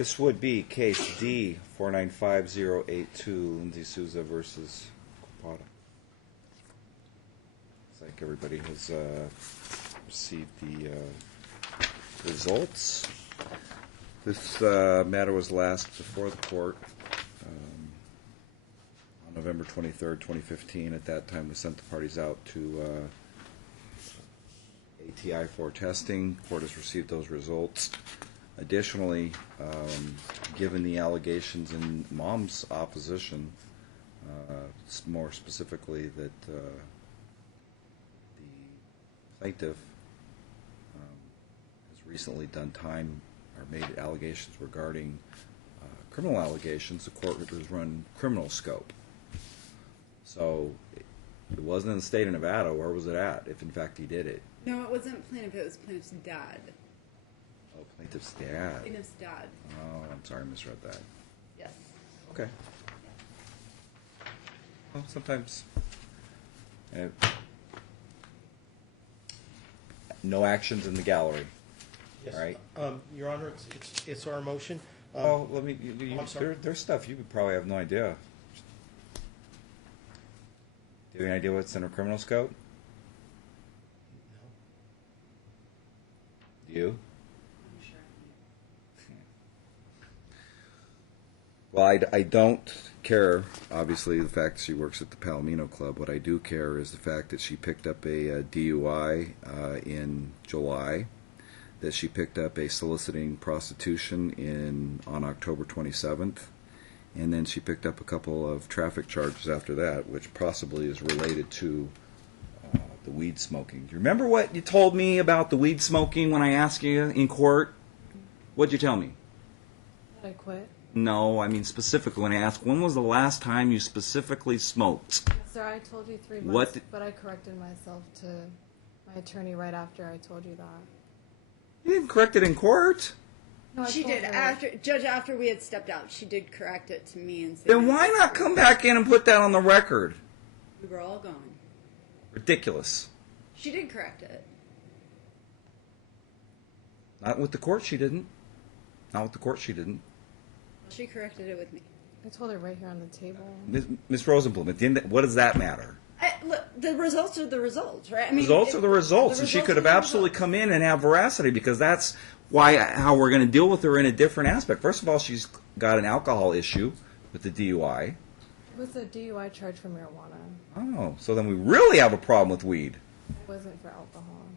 This would be case D 495082, Lindsay Souza versus Copata. Looks like everybody has received the results. This matter was last before the court on November 23rd, 2015. At that time, we sent the parties out to ATI for testing. The court has received those results. Additionally, given the allegations in Mom's opposition, more specifically that the plaintiff has recently done time or made allegations regarding criminal allegations, the court has run criminal scope. So it wasn't in the state of Nevada. Where was it at, if in fact he did it? No, it wasn't plaintiff. It was plaintiff's dad. Oh, plaintiff's dad. Plaintiff's dad. Oh, I'm sorry, I misread that. Yes. Okay. Well, sometimes no actions in the gallery. Yes. Right. Your Honor, it's our motion. Oh, let me. I'm sorry. There's stuff you would probably have no idea. Do you have any idea what's in a criminal scope? No. Do you? I'm sure. Well, I don't care, obviously, the fact that she works at the Palomino Club. What I do care is the fact that she picked up a DUI in July, that she picked up a soliciting prostitution on October 27th, and then she picked up a couple of traffic charges after that, which possibly is related to the weed smoking. Do you remember what you told me about the weed smoking when I asked you in court? What'd you tell me? That I quit. No, I mean specifically when I asked, when was the last time you specifically smoked? Sir, I told you 3 months, What but I corrected myself to my attorney right after I told you that. You didn't correct it in court? No, I She told did her. after we had stepped out. She did correct it to me and say. Then why not come back in and put that on the record? We were all gone. Ridiculous. She did correct it. Not with the court, she didn't. Not with the court, she didn't. She corrected it with me. I told her right here on the table. Ms. Rosenblum, at the end, what does that matter? Look, the results are the results, right? I mean, Results are the results, and she could have absolutely come in and have veracity, because that's how we're going to deal with her in a different aspect. First of all, she's got an alcohol issue with the DUI. It was a DUI charge for marijuana. Oh, so then we really have a problem with weed. It wasn't for alcohol.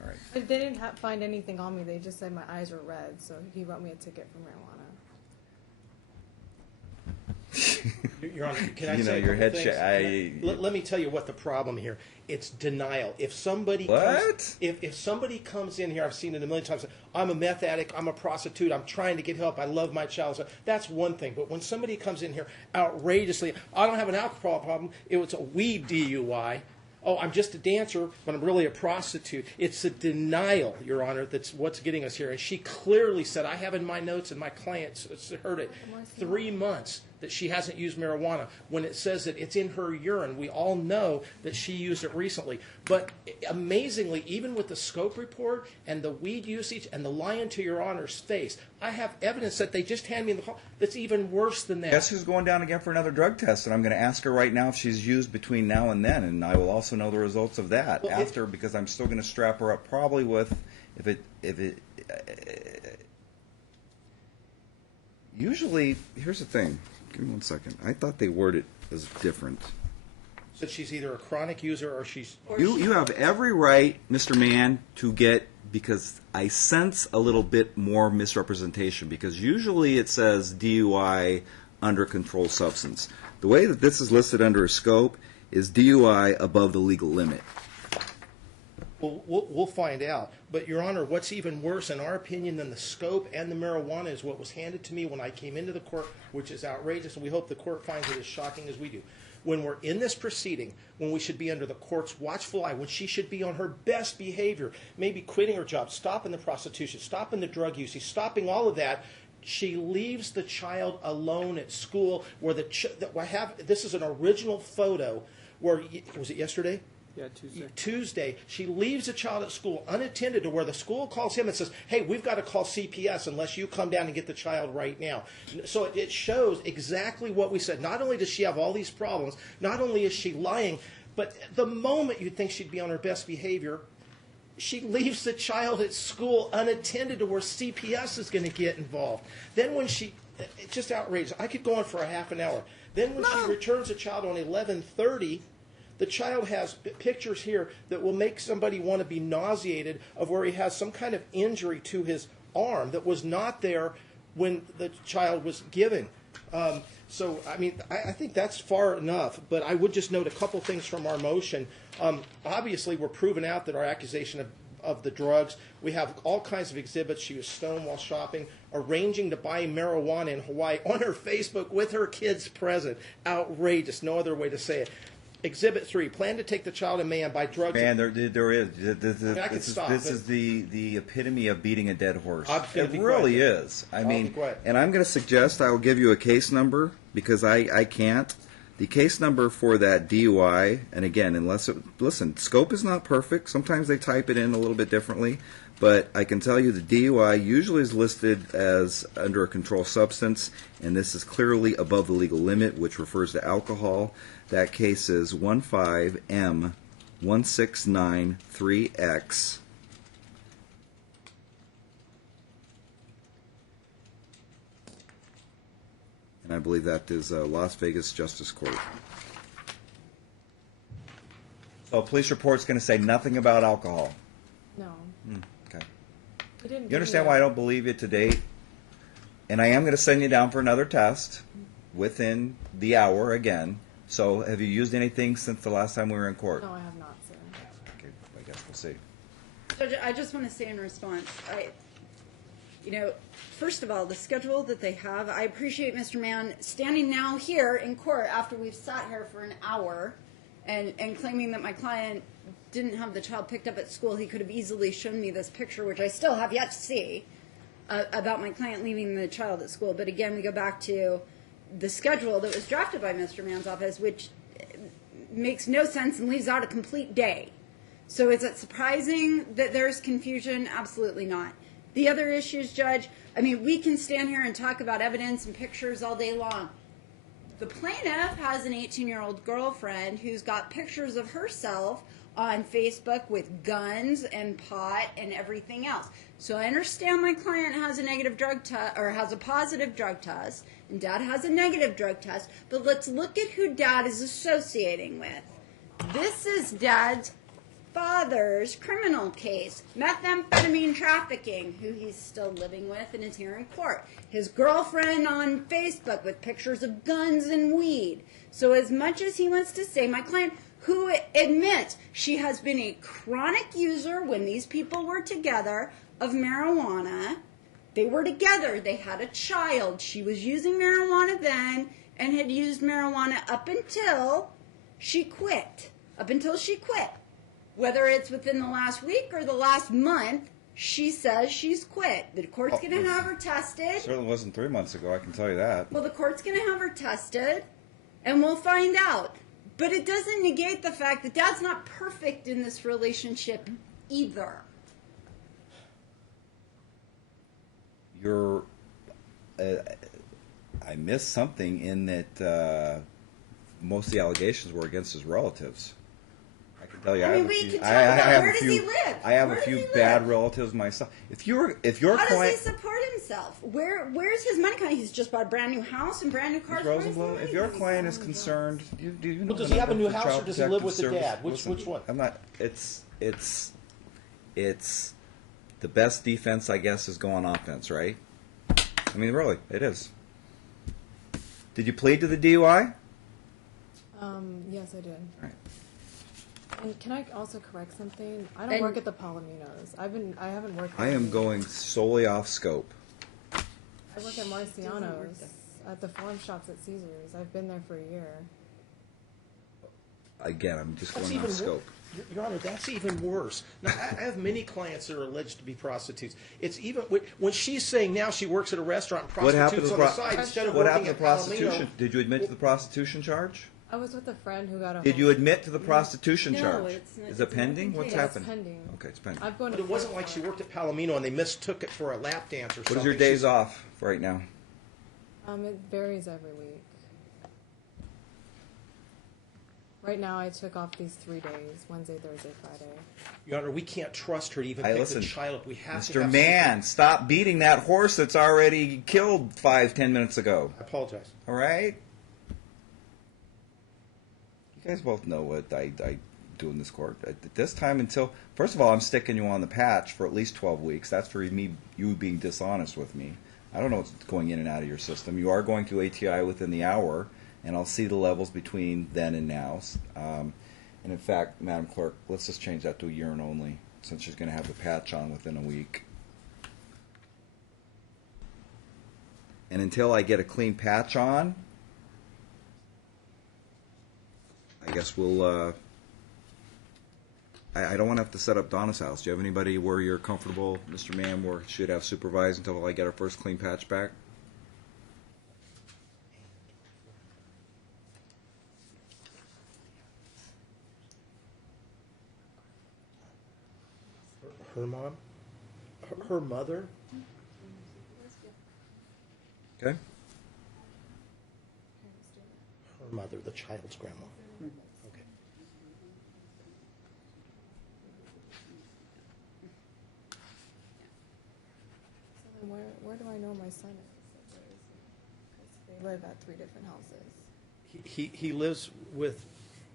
All right. But they didn't find anything on me. They just said my eyes were red, so he wrote me a ticket for marijuana. Your Honor, can I You know, say a your couple head things? sh- Let me tell you what the problem here. It's denial. If somebody What? if somebody comes in here, I've seen it a million times. I'm a meth addict. I'm a prostitute. I'm trying to get help. I love my child. So that's one thing. But when somebody comes in here outrageously, I don't have an alcohol problem. It was a weed DUI. Oh, I'm just a dancer, but I'm really a prostitute. It's a denial, Your Honor, that's what's getting us here. And she clearly said, I have in my notes, and my clients heard it, 3 months that she hasn't used marijuana. When it says that it's in her urine, we all know that she used it recently. But amazingly, even with the scope report and the weed usage and the lying to Your Honor's face, I have evidence that they just hand me in the hall that's even worse than that. Guess who's going down again for another drug test? And I'm going to ask her right now if she's used between now and then, and I will also know the results of that Well, after, because I'm still going to strap her up probably with, usually, here's the thing. Give me 1 second. I thought they worded it as different. That she's either a chronic user or she's... You have every right, Mr. Mann, to get, because I sense a little bit more misrepresentation, because usually it says DUI under controlled substance. The way that this is listed under a scope is DUI above the legal limit. Well, we'll find out. But, Your Honor, what's even worse, in our opinion, than the scope and the marijuana is what was handed to me when I came into the court, which is outrageous, and we hope the court finds it as shocking as we do. When we're in this proceeding, when we should be under the court's watchful eye, when she should be on her best behavior, maybe quitting her job, stopping the prostitution, stopping the drug use, stopping all of that, she leaves the child alone at school where this is an original photo where, was it yesterday? Yeah, Tuesday. Tuesday, she leaves a child at school unattended to where the school calls him and says, hey, we've got to call CPS unless you come down and get the child right now. So it shows exactly what we said. Not only does she have all these problems, not only is she lying, but the moment you'd think she'd be on her best behavior, she leaves the child at school unattended to where CPS is going to get involved. Then when it's just outrageous. I could go on for a half an hour. Then when she returns the child on 11:30, the child has pictures here that will make somebody want to be nauseated of where he has some kind of injury to his arm that was not there when the child was given. So, I mean, I think that's far enough, but I would just note a couple things from our motion. Obviously, we're proving out that our accusation of the drugs. We have all kinds of exhibits. She was stoned while shopping, arranging to buy marijuana in Hawaii on her Facebook with her kids present. Outrageous. No other way to say it. Exhibit 3, plan to take the child in May and buy drugs. Man, there is. This is the the epitome of beating a dead horse. It really is. I mean, and I'm going to suggest I will give you a case number because I can't. The case number for that DUI, and again, listen, scope is not perfect. Sometimes they type it in a little bit differently, but I can tell you the DUI usually is listed as under a controlled substance, and this is clearly above the legal limit, which refers to alcohol. That case is 15M1693X. And I believe that is Las Vegas Justice Court. So a police report's going to say nothing about alcohol. No. Okay. He didn't You understand why I don't believe you to date? And I am going to send you down for another test within the hour again. So have you used anything since the last time we were in court? No, I have not, sir. Okay, I guess we'll see. Judge, I just want to say in response, first of all, the schedule that they have, I appreciate Mr. Mann standing now here in court after we've sat here for an hour and claiming that my client didn't have the child picked up at school. He could have easily shown me this picture, which I still have yet to see, about my client leaving the child at school. But again, we go back to the schedule that was drafted by Mr. Mann's office, which makes no sense and leaves out a complete day. So is it surprising that there's confusion? Absolutely not. The other issues, Judge, I mean, we can stand here and talk about evidence and pictures all day long. The plaintiff has an 18-year-old girlfriend who's got pictures of herself on Facebook with guns and pot and everything else. So I understand my client has a negative drug test, or has a positive drug test, and Dad has a negative drug test, but let's look at who Dad is associating with. This is Dad's father's criminal case, methamphetamine trafficking, who he's still living with and is here in court. His girlfriend on Facebook with pictures of guns and weed. So as much as he wants to say, my client, who admits she has been a chronic user when these people were together of marijuana, they were together, they had a child, she was using marijuana then and had used marijuana up until she quit. Whether it's within the last week or the last month, she says she's quit. The court's going to have her tested. It certainly wasn't 3 months ago, I can tell you that. Well, the court's going to have her tested, and we'll find out. But it doesn't negate the fact that Dad's not perfect in this relationship either. I missed something in that most of the allegations were against his relatives. I can tell you, Where does he live? I have a few bad relatives myself. If your How client, does he support himself? Where's his money coming? He's just bought a brand new house and brand new cars. Rosenbloom, if your client is concerned, do you know? Well, does he have a new house or does he live with the dad? Which one? I'm not. It's the best defense, I guess, is go on offense, right? I mean, really, it is. Did you plead to the DUI? Yes, I did. All right. And can I also correct something? I don't work at the Palominos. I haven't worked. I am going solely off scope. I work at Marciano's at the farm shops at Caesars. I've been there for a year. Again, I'm just That's going off even scope. Your Honor, that's even worse. Now, I have many clients that are alleged to be prostitutes. It's even when she's saying now she works at a restaurant, What happened prostitutes to on the side instead of what working happened to at Palomino. prostitution? Did you admit to the prostitution charge? I was with a friend who got a. Did you admit to the prostitution No, charge? it's not- Is it it's an pending? open What's case. happening? It's pending. Okay, it's pending. I've gone But to it wasn't court like for she it. worked at Palomino and they mistook it for a lap dance or What something. is your days off right now? It varies every week. Right now, I took off these 3 days: Wednesday, Thursday, Friday. Your Honor, we can't trust her to even Hey, pick listen, the child up. We have to Mr. have Man, stop beating that horse that's already killed 5-10 minutes ago. I apologize. All right? You guys both know what I do in this court. At this time until, first of all, I'm sticking you on the patch for at least 12 weeks. That's for you being dishonest with me. I don't know what's going in and out of your system. You are going to ATI within the hour, and I'll see the levels between then and now. And in fact, Madam Clerk, let's just change that to a urine only, since she's going to have the patch on within a week. And until I get a clean patch on, I guess we'll, I don't want to have to set up Donna's house. Do you have anybody where you're comfortable, Mr. Mann, where she'd have supervised until I get our first clean patch back? Her mom? Her mother? Okay. Her mother, the child's grandma. Okay. So then where do I know my son is? Because they live at 3 different houses. He lives with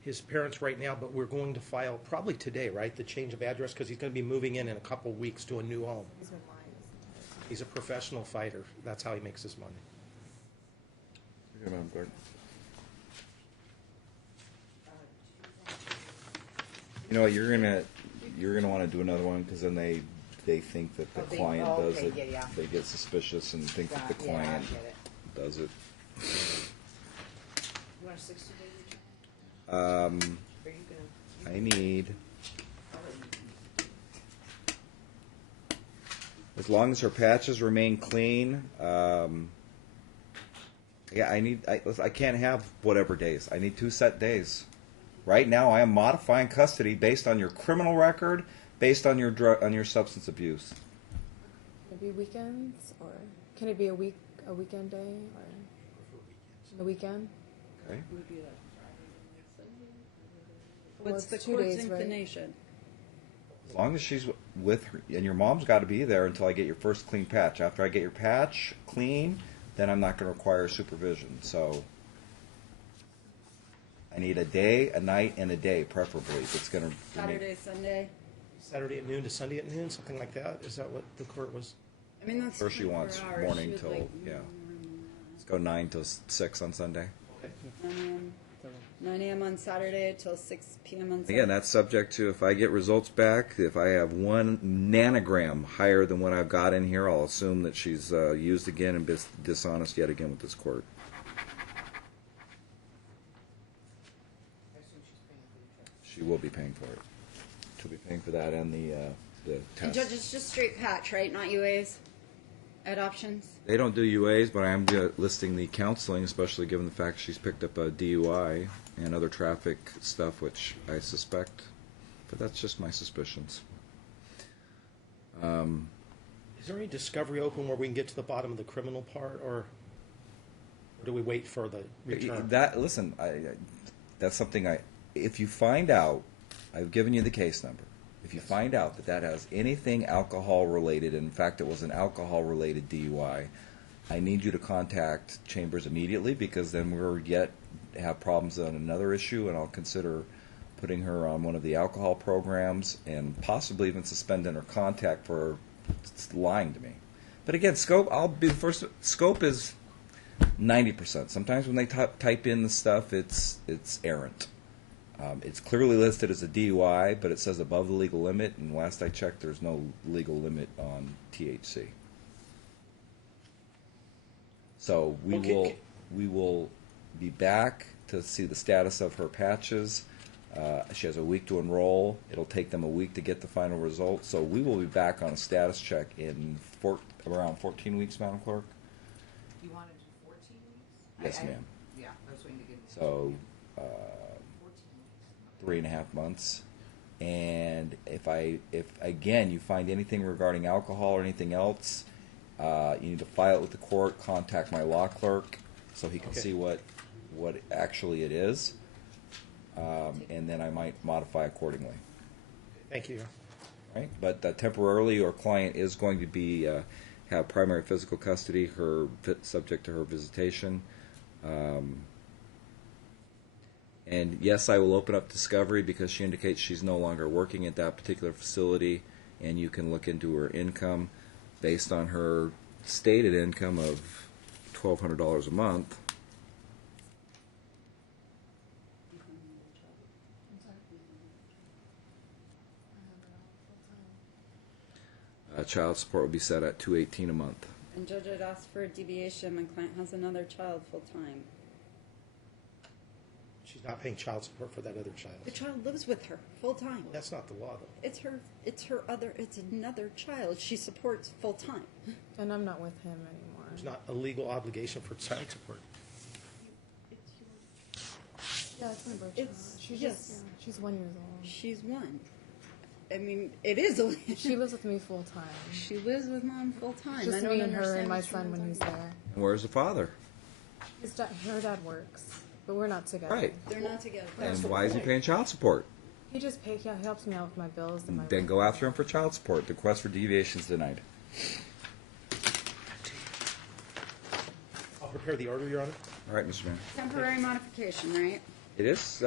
his parents right now, but we're going to file probably today, right? The change of address, because he's going to be moving in a couple weeks to a new home. He's been lying this entire time. He's a professional fighter. That's how he makes his money. Okay, Madam Clerk. You know what? You're gonna want to do another one because then they think that the client does okay, it. yeah. They get suspicious and think that the Yeah, I client get it. does it. You want a 60-day return? Or you gonna? I need, as long as her patches remain clean. Yeah, I can't have whatever days. I need 2 set days. Right now, I am modifying custody based on your criminal record, based on your substance abuse. Can it be weekends, or can it be a weekend day, or a weekend? Okay. Well, What's the it's 2 court's days, right? inclination? As long as she's with her, and your mom's got to be there until I get your first clean patch. After I get your patch clean, then I'm not going to require supervision. So I need a day, a night, and a day, preferably. If it's going to Saturday, Sunday. Saturday at noon to Sunday at noon, something like that? Is that what the court was? I mean, that's First she 24 wants hours. morning She would till, like, yeah. Let's go 9 till 6 on Sunday. 9 a.m. 9 a.m. on Saturday till 6 p.m. on Sunday. Again, that's subject to if I get results back. If I have 1 nanogram higher than what I've got in here, I'll assume that she's used again and dishonest yet again with this court. I assume she's paying for the check. She will be paying for it. She'll be paying for that and the And test. Judge, it's just straight patch, right? Not UAs? At options? They don't do UAs, but I am listing the counseling, especially given the fact she's picked up a DUI and other traffic stuff, which I suspect, but that's just my suspicions. Is there any discovery open where we can get to the bottom of the criminal part, or do we wait for the return? Listen, that's something if you find out, I've given you the case number. If you find out that that has anything alcohol related, and in fact it was an alcohol related DUI, I need you to contact Chambers immediately, because then we're yet have problems on another issue, and I'll consider putting her on one of the alcohol programs and possibly even suspending her contact for lying to me. But again, scope, I'll be the first. Scope is 90%. Sometimes when they type in the stuff, it's errant. It's clearly listed as a DUI, but it says above the legal limit, and last I checked, there's no legal limit on THC. So we will be back to see the status of her patches. She has a week to enroll. It'll take them a week to get the final result. So we will be back on a status check in around 14 weeks, Madam Clerk. You want to do 14 weeks? Yes, ma'am. Yeah, I was waiting to give you. So 3.5 months. And if again you find anything regarding alcohol or anything else, you need to file it with the court. Contact my law clerk so he can see what actually it is, and then I might modify accordingly. Thank you. Right, but temporarily, your client is going to be have primary physical custody, subject to her visitation. And yes, I will open up discovery because she indicates she's no longer working at that particular facility, and you can look into her income based on her stated income of $1,200 a month. Child support would be set at $218 a month. And Judge, I'd ask for a deviation. My client has another child full time. She's not paying child support for that other child. The child lives with her full time. That's not the law, though. It's another child she supports full time. And I'm not with him anymore. There's not a legal obligation for child support. Yeah, it's my birth It's- child. yes. She's 1 year old. She's one. I mean, it is a. She lives with me full time. She lives with mom full time. Just I don't me and her understand and my what you're son when he's talking there. And where's the father? Her dad works, but we're not together. Right. about. They're not together. And why is he paying child support? He just he helps me out with my bills and my. Then go after him for child support. The request for deviation is denied. I'll prepare the order, Your Honor. All right, Mr. Mayor. Temporary modification, right? It is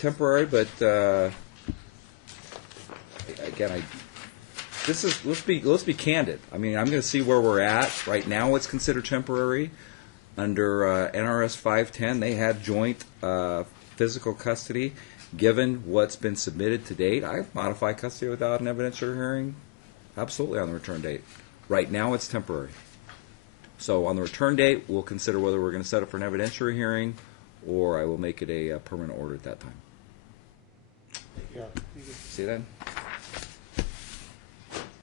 temporary, but again, let's be candid. I mean, I'm going to see where we're at right now. It's considered temporary under NRS 510. They had joint physical custody. Given what's been submitted to date, I modify custody without an evidentiary hearing. Absolutely on the return date. Right now, it's temporary. So on the return date, we'll consider whether we're going to set it for an evidentiary hearing, or I will make it a permanent order at that time. Your Honor. See then?